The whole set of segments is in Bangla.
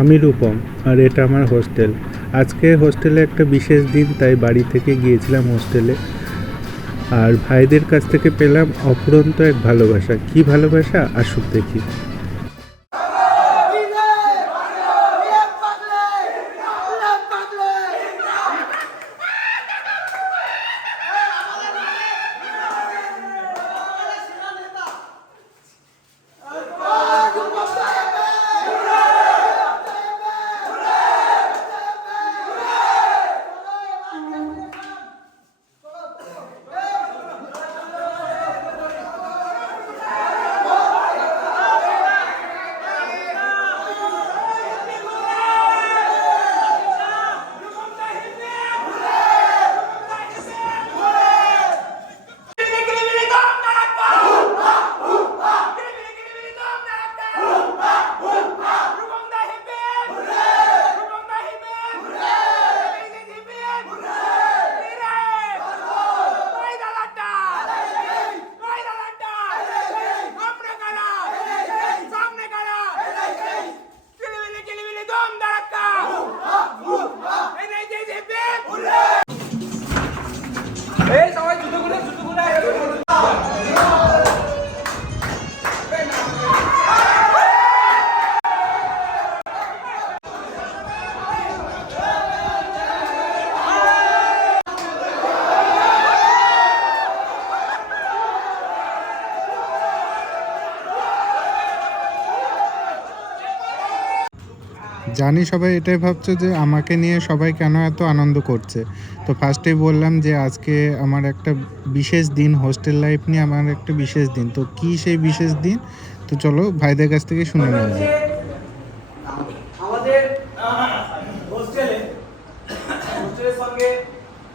আমি রূপম আর এটা আমার হোস্টেল। আজকে হোস্টেলে একটা বিশেষ দিন, তাই বাড়ি থেকে গিয়েছিলাম হোস্টেলে। আর ভাইদের কাছ থেকে পেলাম অফুরন্ত এক ভালোবাসা। কি ভালোবাসা, আসুক দেখি। জানি সবাই এটাই ভাবছে যে আমাকে নিয়ে সবাই কেন এত আনন্দ করছে। তো ফার্স্টেই বললাম যে আজকে আমার একটা বিশেষ দিন, হোস্টেল লাইফ নিয়ে আমার একটা বিশেষ দিন। তো কি সেই বিশেষ দিন, তো চলো ভাইদের কাছ থেকে শুনে নেওয়া যায়। আমাদের হোস্টেলের সঙ্গে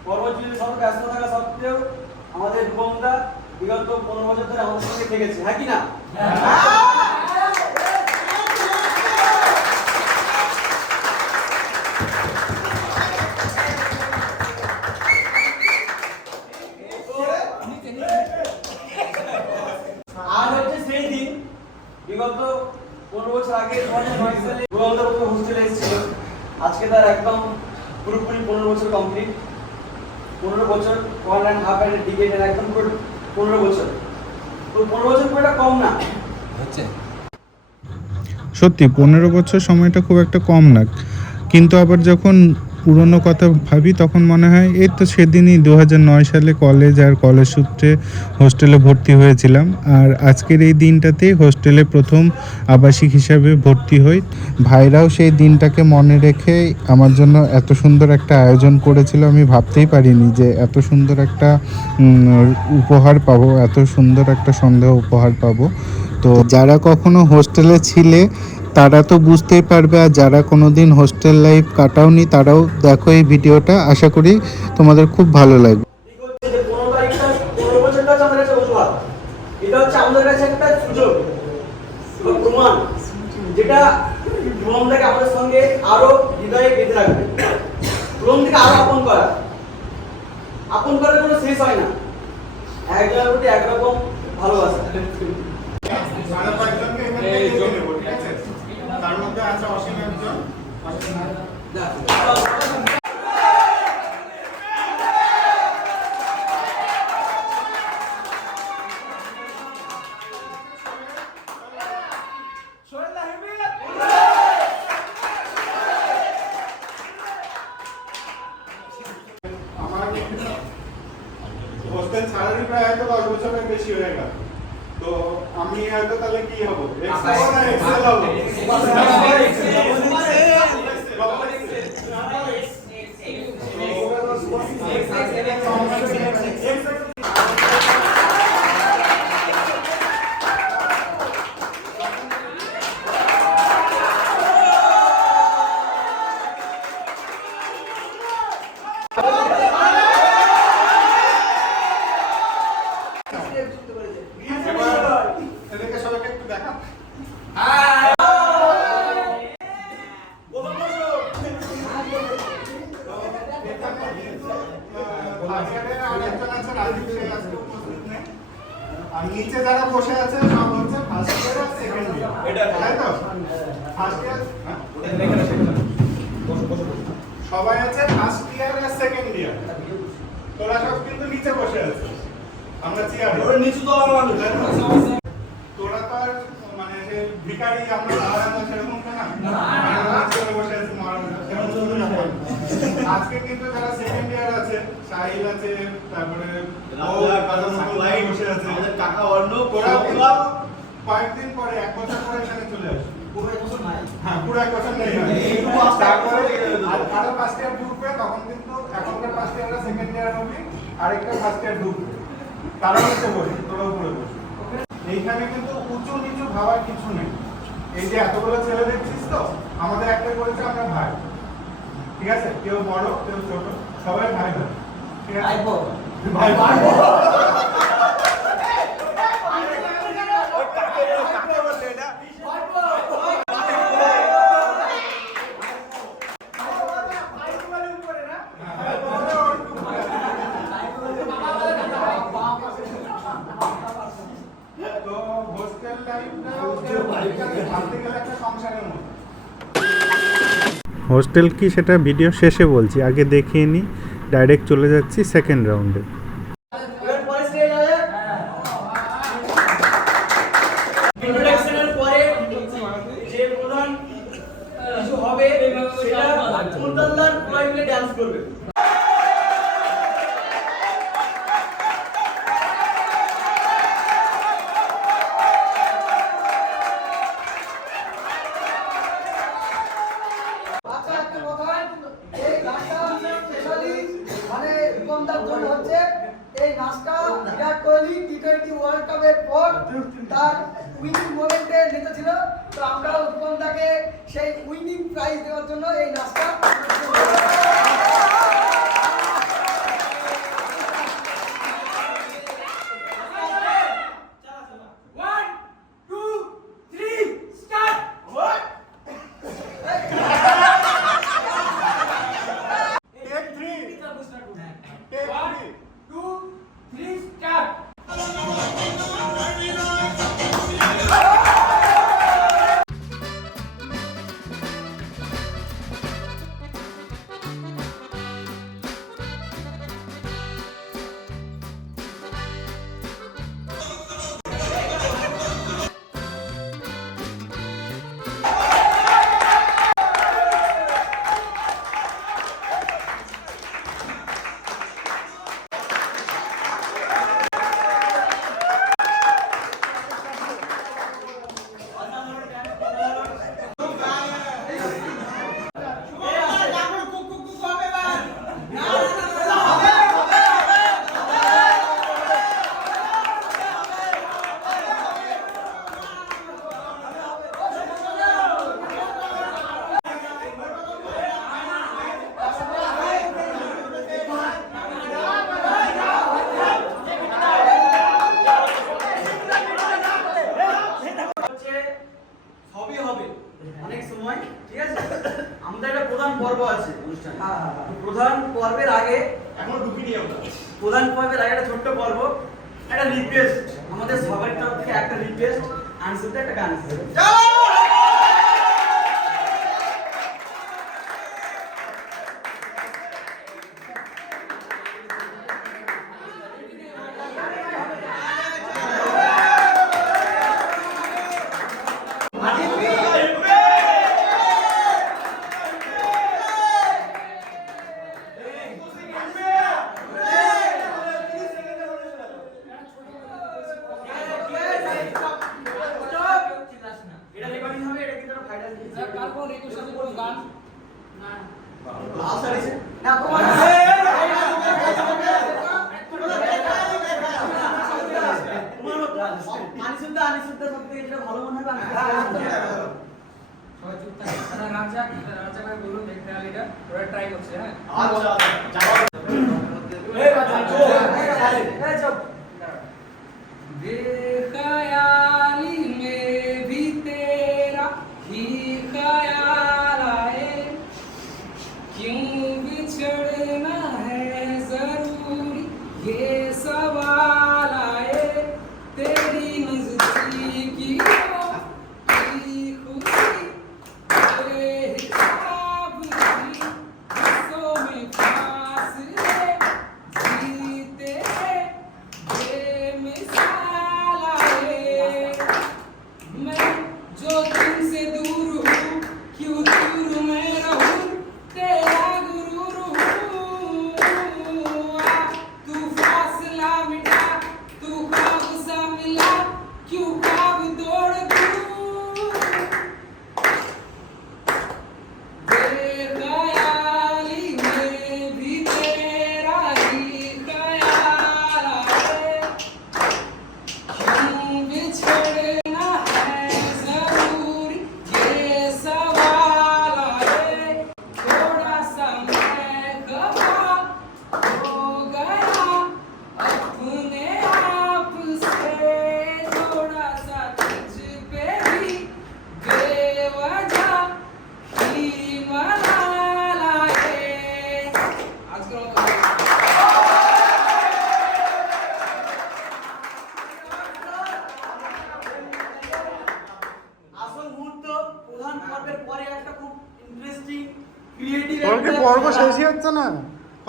কর্মজীবীর সঙ্গে ব্যস্ত থাকা সত্ত্বেও আমাদের রূপমদা বিগত 15 বছর ধরে আমাদের সঙ্গে থেকেছে, হ্যাঁ কি না? আর হচ্ছে সেই দিন বিগত 15 বছর আগে 2009 সালে রূপমদা প্রথম হোস্টেলে এসেছিল। আজকে তার একদম পুরোপুরি 15 বছর কমপ্লিট। 15 বছর 1.5 and ডিকেড এর একদম পুরো 15 বছর। তো 15 বছর পুরোটা কম না হচ্ছে। সত্যি 15 বছর সময়টা খুব একটা কম না, কিন্তু আবার যখন পুরনো কথা ভাবি তখন মনে হয় এই তো সেদিনই 2009 সালে কলেজ আর কলেজ সূত্রে হোস্টেলে ভর্তি হয়েছিলাম। আর আজকের এই দিনটাতেই হোস্টেলে প্রথম আবাসিক হিসাবে ভর্তি হই। ভাইরাও সেই দিনটাকে মনে রেখে আমার জন্য এত সুন্দর একটা আয়োজন করেছিল। আমি ভাবতেই পারিনি যে এত সুন্দর একটা উপহার পাবো, এত সুন্দর একটা সন্ধ্যা উপহার পাবো। তো যারা কখনো হোস্টেলে ছিলে তারা তো বুঝতেই পারবে, আর যারা কোনোদিন হোস্টেল লাইফ কাটাওনি তারাও দেখো এই ভিডিওটা। আশা করি তোমাদের খুব ভালো লাগবে। যে 15 তারিখটা 15 বছরটা হচ্ছে আমাদের কাছে অজুহাত। এটা হচ্ছে আমাদের কাছে একটা সুযোগ, প্রমাণ, যেটা রূপমদাকে আমাদের সঙ্গে আরো হৃদয়ে গেঁথে রাখবে। রূপমদাকে আরো আপন করার কোনো শেষ হয় না। একজনের প্রতি একরকম ভালোবাসা। তার মধ্যে আছে অসীম একজন। আমার হোস্টেল ছাড়ারই প্রায় হয়তো 10 বছরের বেশি হয়ে গেল। তো আমি হয়তো তাহলে কি হব, এক্সেল না এক্সেল হব। এদেরকে সবাইকে একটু দেখা। বাজারের আরেকজন আছে রাজীব, সে আজকে উপস্থিত নেই। আর নিচে যারা বসে আছে সব হচ্ছে ফার্স্ট ইয়ার আর সেকেন্ড ইয়ার, তাই তো? ফার্স্ট ইয়ার সবাই আছে ফার্স্ট ইয়ার আর সেকেন্ড ইয়ার। তোরা সব কিন্তু নিচে বসে আছে, আমরা চেয়ারে। ওর নিচু তো আমার মানুষ তোরা তো আর মানে যে ভিখারি আমরা দাঁড়ানো সেরকম তো না, আমরা চেয়ারে বসে আছি মহারাজ সেরকম তো না। আজকে কিন্তু যারা সেকেন্ড ইয়ার আছে, সাহিল আছে, তারপরে বসে আছে, কাকা অন্য তোরা কয়েকদিন পরে, এক বছর পরে এখানে চলে আসবে। পুরো এক বছর নাই। হ্যাঁ, পুরো এক বছর নেই। তারপরে আরো ফার্স্ট ইয়ার ঢুকবে, তখন কিন্তু এখনকার ফার্স্ট ইয়াররা সেকেন্ড ইয়ার হবে, আরেকটা ফার্স্ট ইয়ার ঢুকবে। তারা হচ্ছে বসে, তোরা উপরে বসে। এইখানে কিন্তু উঁচু নিচু ভাবার কিছু নেই। এই যে এতগুলো ছেলে দেখছিস তো, আমাদের একটা করেছে আমরা ভাই, ঠিক আছে? কেউ বড় কেউ ছোট, সবাই ভাই ভাই, ঠিক আছে? ভাই ভাই তো হোস্টেল লাইফটা ভাবতে গেলে একটা সংসারের মতো। হোস্টেল কি সেটা ভিডিও শেষে বলছি, আগে দেখিয়ে নিই, ডাইরেক্ট চলে যাচ্ছি সেকেন্ড রাউন্ডে। এবার পরে স্টেজ আছে। ইন্ট্রোডাকশনের পরে যে প্রধান কিছু হবে সেটা মুনতাল্লার সবাই মিলে ডান্স করবে। আচ্ছা, একটা কথা, এই নাচটা স্পেশালি মানে রূপমদার জন্য হচ্ছে। এই নাচটা বিরাট কোহলি টি20 ওয়ার্ল্ড কাপের পর তার উইনিং মোমেন্টে নেচেছিল। তো আমরা রূপমদাকে সেই উইনিং প্রাইজ দেওয়ার জন্য এই নাচটা সবই হবে অনেক সময়, ঠিক আছে? আমাদের একটা প্রধান পর্ব আছে অনুষ্ঠানে। প্রধান পর্বের আগে এখনো ঢুকিনি আমরা। প্রধান পর্বের আগে একটা ছোট্ট পর্ব, একটা রিকোয়েস্ট আমাদের সবার তরফ থেকে, একটা রিকোয়েস্ট, আনসারতে একটা গান আছে। এটা রেকর্ডিং হবে, এটা কিন্তু ভাইরাল দিয়েছে। তারপর রিকোয়েস্ট আছে কোনো গান লাস্ট আছে না তোমার আনিসুদ্দা সব থেকে যেটা ভালো মনে হবে সবাই চুপ থাকে। রাজা ভাই বলুন দেখতে আলিটা ওরা ট্রাই করছে। হ্যাঁ আচ্ছা बेख्याली में भी तेरा ही ख्याल आए, क्यों बिछड़ना है जरूरी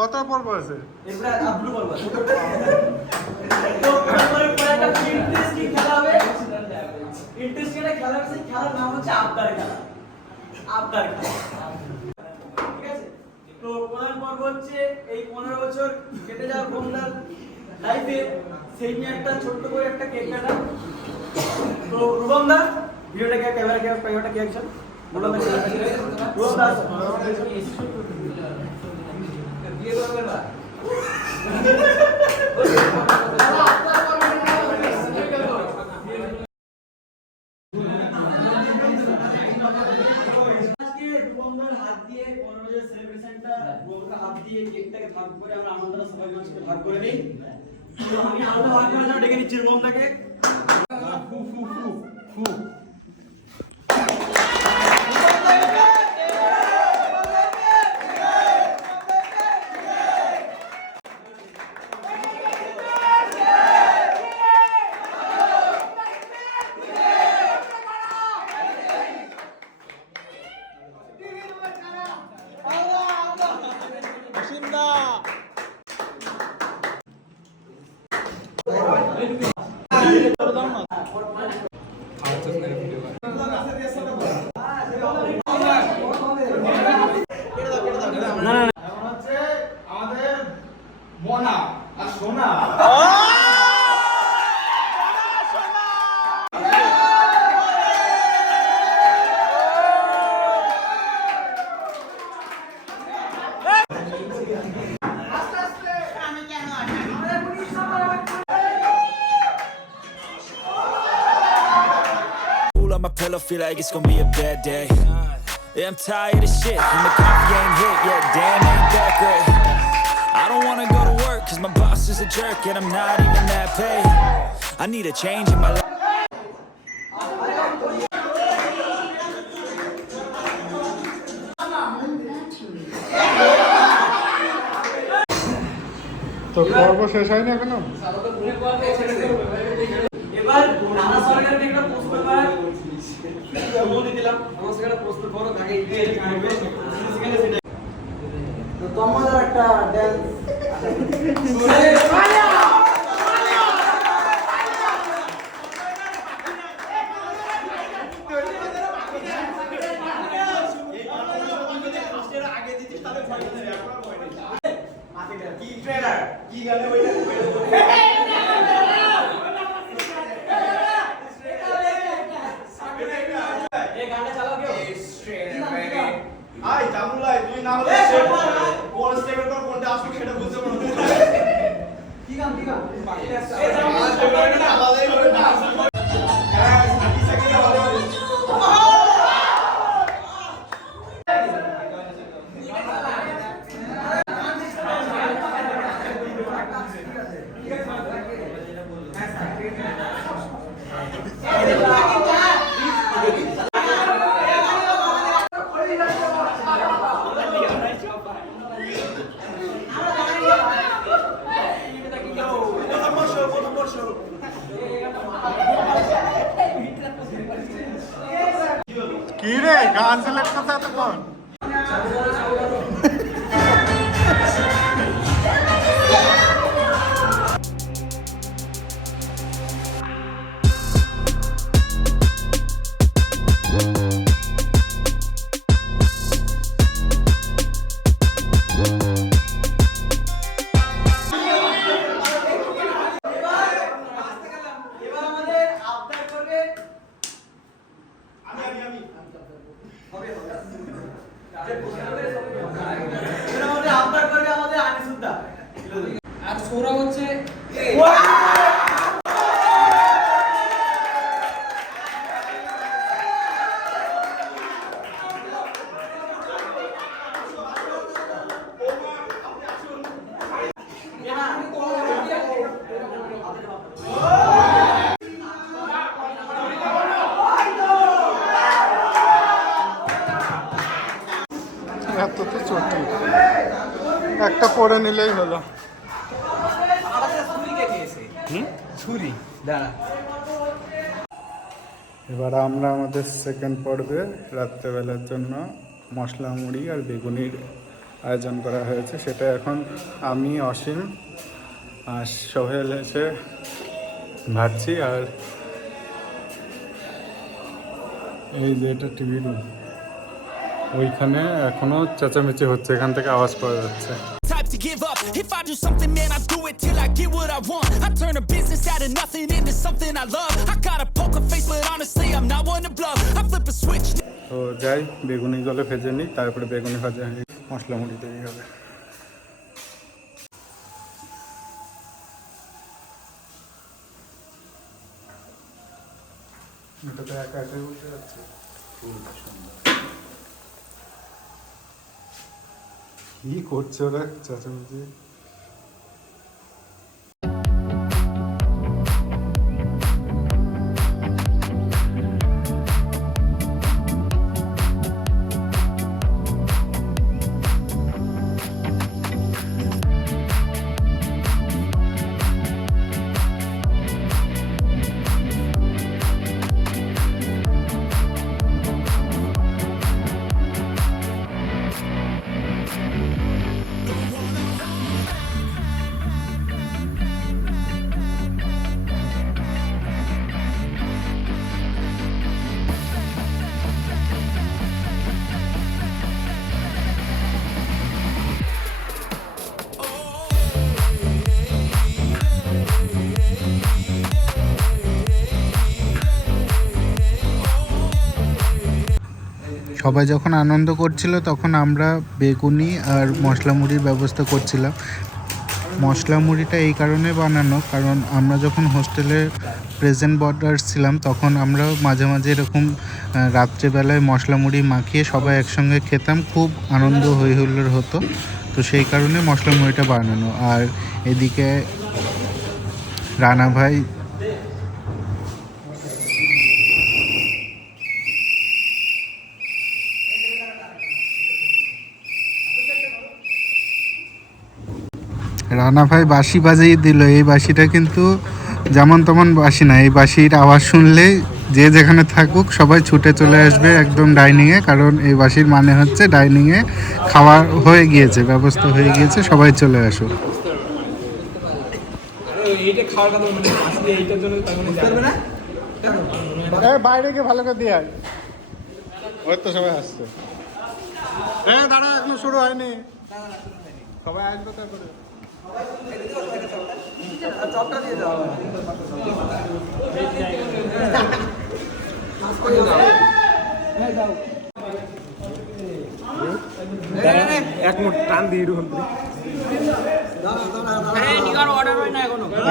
কত পর্ব আছে? এরপরে আব্দুল বলবো তো তারপরে পরে একটা ইন্টারেস্টিং খেলা হবে। ইন্টারেস্টিং একটা খেলা আছে, খেলার নাম হচ্ছে আবদার খেলা। আবদার খেলা, ঠিক আছে? তো প্রধান পর্ব হচ্ছে এই 15 বছর কেটে যাওয়ার বন্ধুর লাইফে সেই নিয়ে একটা ছোট্ট করে একটা কেক কাটা। তো রুবমদা ভিডিওটাকে ক্যামেরাটা কি অ্যাকশন বলো না, রুবমদা দিয়ে দেবে না। আজকে রুবমদার হাত দিয়ে 15 বছরের সেলিব্রেশনটা রুবমদার হাত দিয়ে কেকটাকে ভাগ করে আমরা আনন্দটা সবাই মানুষকে ভাগ করে নিই। তো আমি আনন্দ ভাগ করার জন্য ডেকে নিচ্ছি রুবমদাকে। ফু ফু ফু ফু On my pillow, feel like it's gonna be a bad day. Yeah, I'm tired of shit, and the coffee ain't hit yet. Damn, ain't that great. I don't wanna go to work, cause my boss is a jerk, and I'm not even that paid. I need a change in my life. তো পর্ব শেষ হয়নি এখনো? এবার নানা সরকারকে একটা পোস্ট পেপার অনুমতি দিলাম, আমার সেটা পোস্ট করো তাকে দিয়ে কাটবে সেখানে সেটা। তো তোমাদের একটা ড্যান্স কি ট্রেলার কি গানে ওইটা এই গানটা চালাও কেউ আই জামুলাই তুই না হলে কোন স্টেপের পর কোনটা আসবে সেটা বুঝতে পারবো না। কি গান এই জামুলাই আলাদাই হবে না। হ্যাঁ 30 সেকেন্ড হবে। কি রে গান সিলেক্ট করতে এতক্ষণ? এবার আমাদের আবদার করবে আমি হবে এবার আমাদের আবদার করবে আমাদের আনিসুদ্দা আর সৌরভ হচ্ছে এত তো চটি একটা পরে নিলেই হলো। ছুরি দাঁড়া এবার আমরা আমাদের সেকেন্ড পর্বে রাত্রেবেলার জন্য মশলা মুড়ি আর বেগুনির আয়োজন করা হয়েছে, সেটা এখন আমি, অসীম আর সোহেল এসে ভাবছি। আর এই যে এটা টিভি রুম, ওইখানে এখনো চেঁচামেচি হচ্ছে, এখান থেকে আওয়াজ পাওয়া যাচ্ছে। Type to give up. If I do something, man, I do it till I get what I want. I turn a business out of nothing into something I love. I got a poker face, but honestly, I'm not one to bluff. I flip a switch. তো যাই, বেগুনিগুলো ভেজে নিই, তারপরে বেগুনি ভাজা মশলা মুড়ি তৈরি হবে। এটা তো একা একাই উঠে যাচ্ছে। কি করছে ওরা চাচামেচি? সবাই যখন আনন্দ করছিল তখন আমরা বেগুনি আর মশলা মুড়ির ব্যবস্থা করছিলাম। মশলা মুড়িটা এই কারণে বানানো, কারণ আমরা যখন হোস্টেলে প্রেজেন্ট বর্ডার্স ছিলাম তখন আমরা মাঝে মাঝে এরকম রাত্রেবেলায় মশলা মুড়ি মাখিয়ে সবাই একসঙ্গে খেতাম, খুব আনন্দ হই হুল্লোড় হতো। তো সেই কারণে মশলা মুড়িটা বানানো। আর এদিকে রানা ভাই বাঁশি বাজিয়ে দিল। এই বাঁশিটা কিন্তু যেমন তেমন বাঁশি না, এই বাঁশির আওয়াজ শুনলে যে যেখানে থাকুক সবাই ছুটে চলে আসবে একদম ডাইনিংয়ে, কারণ এই বাঁশির মানে হচ্ছে ডাইনিংয়ে খাওয়া হয়ে গিয়েছে, ব্যবস্থা হয়ে গিয়েছে, সবাই চলে আসো। বাইরে গিয়ে ভালো করে দিয়ে ওই তো সবাই আসছে। হ্যাঁ দাঁড়া, এখনো শুরু হয়নি, সবাই আসবে তারপরে। চপটা দিয়ে দাও। এক মুঠ টান দিয়ে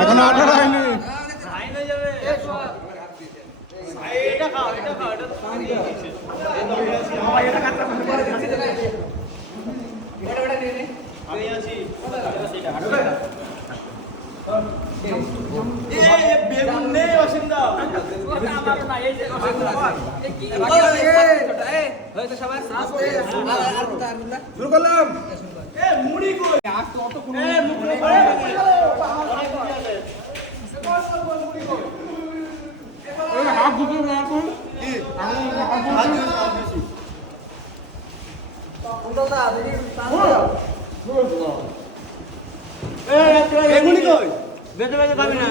এখনো অর্ডার হয়নি। বেগুন নেই বাসিন্দা। শুরু করলাম। মুড়ি কই? বেগুনি কই? বেঁচে বেঁচে খাবি না।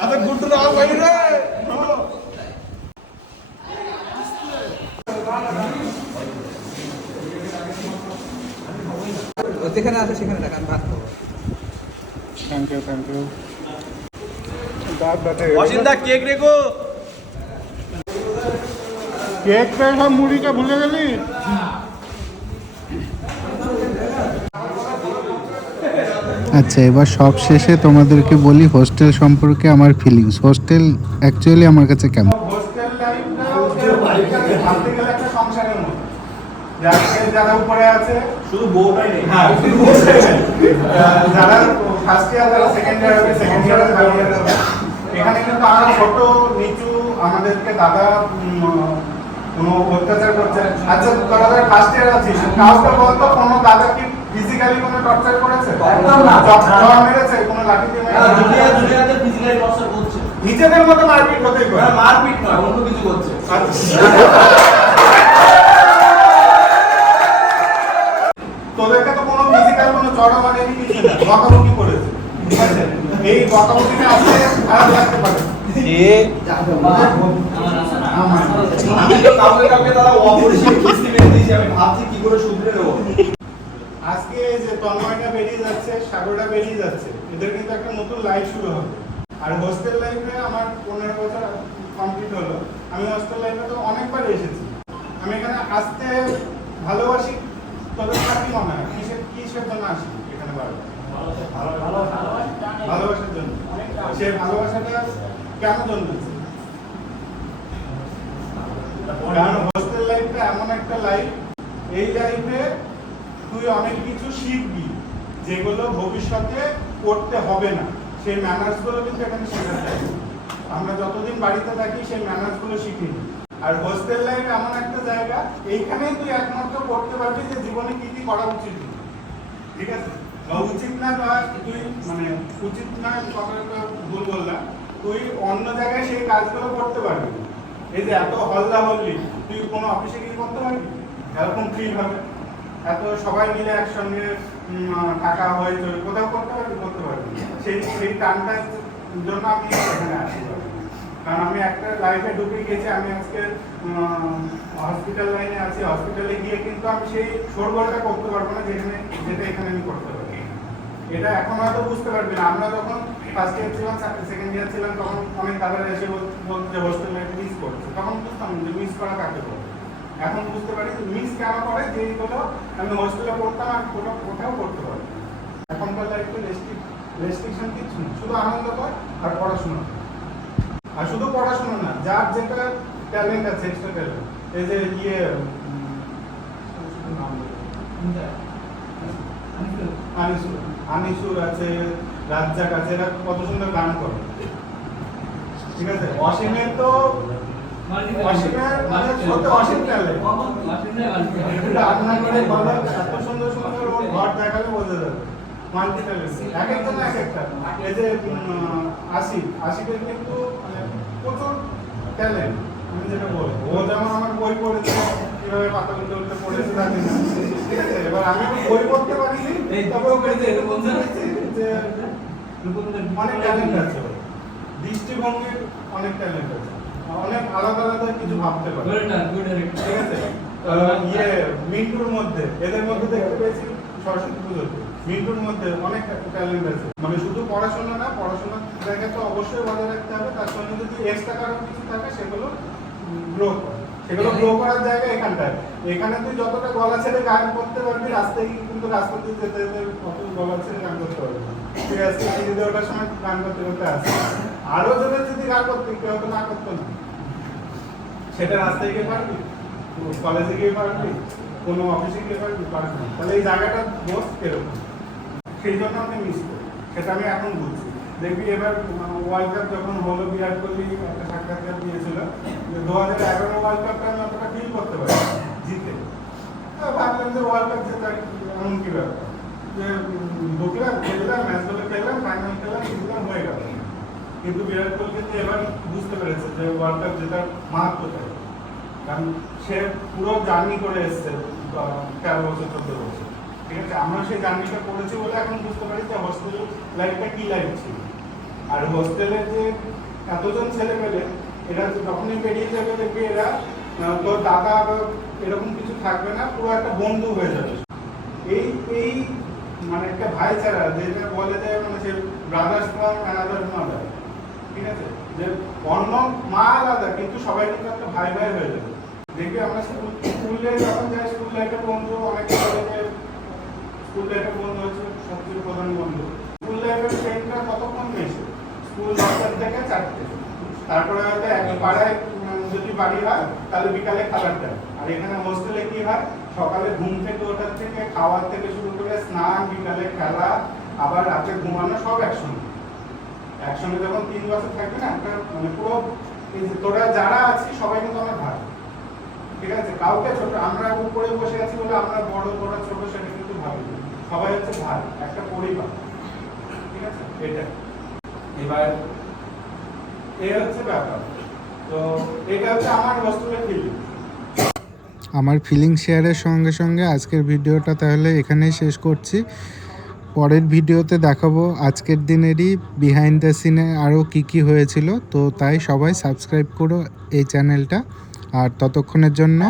আরে গুড্ডু দাও ভাই রে। যেখানে আছে সেখানে টাকা ভাত খাবো। Thank you thank you. বাসিন্দা কেক রেখো। কেক পেয়ে সব মুড়িটা ভুলে গেলি? আচ্ছা, এবার সব শেষে তোমাদেরকে বলি হোস্টেল সম্পর্কে আমার ফিলিংস। হোস্টেল অ্যাকচুয়ালি আমার কাছে কেমন? হোস্টেল লাইফটা ভাবতে গেলে একটা সংসারের মতো। যারা উপরে আছে শুধু বউটাই নেই। হ্যাঁ, যারা ফার্স্ট ইয়ার, যারা সেকেন্ড ইয়ার হবে, সেকেন্ড ইয়ারে থার্ড ইয়ার হবে। এখানে কিন্তু আমরা ছোট নিচু, আমাদেরকে দাদা কোনো অত্যাচার করছে। আচ্ছা, তোরা ফার্স্ট ইয়ার আছিস, কাউকে বলতো কোনো দাদা কি ফিজিক্যালি কোনো টর্চার করেছে? একদম না। জব মেরেছে, কোনো লাঠি দিয়ে মেরেছে? দুনিয়াতে ফিজিক্যালি টর্চার করছে। নিজেদের মতো মারপিট হতে পারে। না, মারপিট নয়, অন্য কিছু করছে। তোদেরকে তো কোনো ফিজিক্যাল কোনো চড়া মানে কিছু না, বকাবকি করেছে, ঠিক আছে? এই বকাবকিটা আসলে খারাপ লাগতে পারে। আমি তো কাউকে তারা অপরিচিত কিস্তি মেরে দিয়েছি, আমি ভাবছি কি করে শুধরে দেবো। আজকে এই যে তন্ময়টা বেরিয়ে যাচ্ছে, সাগরটা বেরিয়ে যাচ্ছে, এদের কিন্তু একটা নতুন লাইফ শুরু হবে। আর হোস্টেল লাইফে আমার 15 বছর কমপ্লিট হলো। আমি হোস্টেল লাইফে তো অনেকবার এসেছি। আমি এখানে আসতে ভালোবাসি। তোদের কার কি মনে হয় কিসের জন্য আসি এখানে বারবার? ভালোবাসার জন্য। সেই ভালোবাসাটা কেন জন্মেছে? কারণ হোস্টেল লাইফটা এমন একটা লাইফ, এই লাইফে তুই অনেক কিছু শিখবি যেগুলো ভবিষ্যতে করতে হবে না। সেই ম্যানার্স গুলো কিন্তু এখানে শেখাতে হবে। আমরা যতদিন বাড়িতে থাকি সেই ম্যানার্স গুলো শিখিনি। আর হোস্টেল লাইফ এমন একটা জায়গা, এইখানেই তুই একমাত্র করতে পারবি যে জীবনে কি কি করা উচিত, ঠিক আছে? বা উচিত না, বা তুই মানে উচিত না কথাটা ভুল বললাম, তুই অন্য জায়গায় সেই কাজগুলো করতে পারবি। এই যে এত হল্লা হল্লি, তুই কোনো অফিসে গিয়ে করতে পারবি এরকম ফিল হবে? এত সবাই মিলে একসঙ্গে টাকা হয়ে চলে কোথাও করতে পারবি? সেই টানটার জন্য আমি এখানে আসি। কারণ আমি একটা লাইফে ঢুকে গেছি, আমি আজকে হসপিটাল লাইনে আছি। হসপিটালে গিয়ে কিন্তু আমি সেই শোরগোলটা করতে পারবো না যেটা এখানে আমি করতে পারবো। এটা এখন হয়তো বুঝতে পারবি না। আমরা যখন ফার্স্ট ইয়ার ছিলাম, সেকেন্ড ইয়ার ছিলাম, তখন অনেক দাদারা এসে বলতো যে হোস্টেল লাইফ মিস করছে। তখন বুঝতাম যে মিস করা কাকে বলে। এখন বুঝতে পারি মিস কেন করে, যে এইগুলো আমি হোস্টেলে পড়তাম আর কোথাও করতে পারি। এখনকার লাইফে রেস্ট্রিকশন কিছু না, শুধু আনন্দ কর আর পড়াশোনা। আর শুধু পড়াশোনা না, যার যেটা ট্যালেন্ট আছে, এক্সট্রা ট্যালেন্ট, এই যে আনিসুর আছে, রাজ্জাক আছে, এরা কত সুন্দর গান করে, ঠিক আছে? অসীমের তো অসীম ট্যালেন্ট। রান্না করে বলো, এত সুন্দর সুন্দর ওর ঘর দেখালে বোঝা যাবে। মাল্টি ট্যালেন্ট, এক একজন এক একটা। এই যে আশিকের কিন্তু মানে প্রচুর ট্যালেন্ট। আমি যেটা বলবো, ও যেমন আমার বই পড়েছে, কিভাবে পাতাগুলো পড়েছে জানি না, ঠিক আছে? এবার আমি বই পড়তে পারিনি, তবে ওকে যে অনেক ট্যালেন্ট আছে, দৃষ্টিভঙ্গির অনেক ট্যালেন্ট আছে, অনেক আলাদা আলাদা কিছু ভাবতে পারে, ঠিক আছে? মিন্টুর মধ্যে, এদের মধ্যে দেখতে পেয়েছি সরস্বতী পুজোতে, মিন্টুর মধ্যে অনেক ট্যালেন্ট আছে। মানে শুধু পড়াশোনা না, পড়াশোনার জায়গা তো অবশ্যই বজায় রাখতে হবে, তার সঙ্গে যদি এক্সট্রা কারণ কিছু থাকে সেগুলো গ্রো করে, সেগুলো গ্রো করার জায়গা এখানটায়। এখানে তুই যতটা গলা ছেড়ে গান করতে পারবি, রাস্তায় কিন্তু রাস্তা দিয়ে যেতে যেতে কত গলা ছেড়ে গান করতে পারবি, ঠিক আছে? যদি ওটার সময় গান করতে করতে আসে, আরো যদি গান করতে কেউ হয়তো না করতো না, সেটা রাস্তায় গিয়ে পারবি, কলেজে গিয়ে পারবি, কোনো অফিসে গিয়ে পারবি, পারবি না। তাহলে এই জায়গাটা দোষ কিরকম, সেই জন্য আমি মিস করি, সেটা আমি এখন বুঝছি। দেখবি এবার ওয়ার্ল্ড কাপ যখন হলো, বিরাট কোহলি একটা সাক্ষাৎকার দিয়েছিল যে 2011 ওয়ার্ল্ড কাপটা আমি অতটা ফিল করতে পারি জিতে। ভাবলাম যে ওয়ার্ল্ড কাপ জেতা এমন কি ব্যাপার, যে ঢুকলাম, খেললাম, ম্যাচগুলো খেললাম, ফাইনাল খেললাম, জিতলাম, হয়ে গেল। কিন্তু বিরাট কোহলি কিন্তু এবার বুঝতে পেরেছে যে ওয়ার্ল্ড কাপ জেতার মাহাত্ম্যটা, কারণ সে পুরো জার্নি করে এসছে 13 বছর 14 বছর, ঠিক আছে? আমরা সেই জার্নিটা করেছি বলে এখন বুঝতে পারি যে হোস্টেল লাইফটা কি লাইফ ছিল। আর হোস্টেলে যে এতজন ছেলে পেলে, এরা যখনই বেরিয়ে যাবে দেখবি এরা তোর দাদা এরকম কিছু থাকবে না, পুরো একটা বন্ধু হয়ে যাবে। এই মানে একটা ভাইচারা, যেটা বলে যে মানে সে ব্রাদার্স ফ্রম অ্যানাদার মাদার, ঠিক আছে? যে অন্য মা আলাদা, কিন্তু সবাই কিন্তু একটা ভাই ভাই হয়ে যাবে। দেখবি আমরা স্কুলে যখন যাই, স্কুল লাইফের বন্ধু অনেক স্কুল লাইফের বন্ধু হচ্ছে সবচেয়ে প্রধান বন্ধু। স্কুল লাইফের ফ্রেন্ডরা কতক্ষণ বেশি, স্কুল 10টা থেকে 4টে, তারপরে হয়তো এক পাড়ায় যদি বাড়ি হয় তাহলে বিকালে খাবার দেয়। আর এখানে হোস্টেলে কি হয়, সকালে ঘুম থেকে ওঠার থেকে খাওয়ার থেকে শুরু করে স্নান, বিকালে খেলা, আবার রাতে ঘুমানো, সব একসঙ্গে যখন 3 বছর থাকবে না, একটা মানে পুরো তোরা যারা আছি সবাই কিন্তু আমার ভাই, ঠিক আছে? কাউকে ছোট, আমরা উপরে বসে আছি বলে আমরা বড়, তোরা ছোট, সেটা কিন্তু ভাবি, সবাই হচ্ছে ভাই, একটা পরিবার, ঠিক আছে? এটা এবার এই হচ্ছে ব্যাপার। তো এটা হচ্ছে আমার হোস্টেলের ফিলিং। আমার ফিলিং শেয়ারের সঙ্গে সঙ্গে আজকের ভিডিওটা তাহলে এখানেই শেষ করছি। পরের ভিডিওতে দেখাবো আজকের দিনেরই বিহাইন্ড দ্য সিনে আরও কী হয়েছিল। তো তাই সবাই সাবস্ক্রাইব করো এই চ্যানেলটা। আর ততক্ষণের জন্য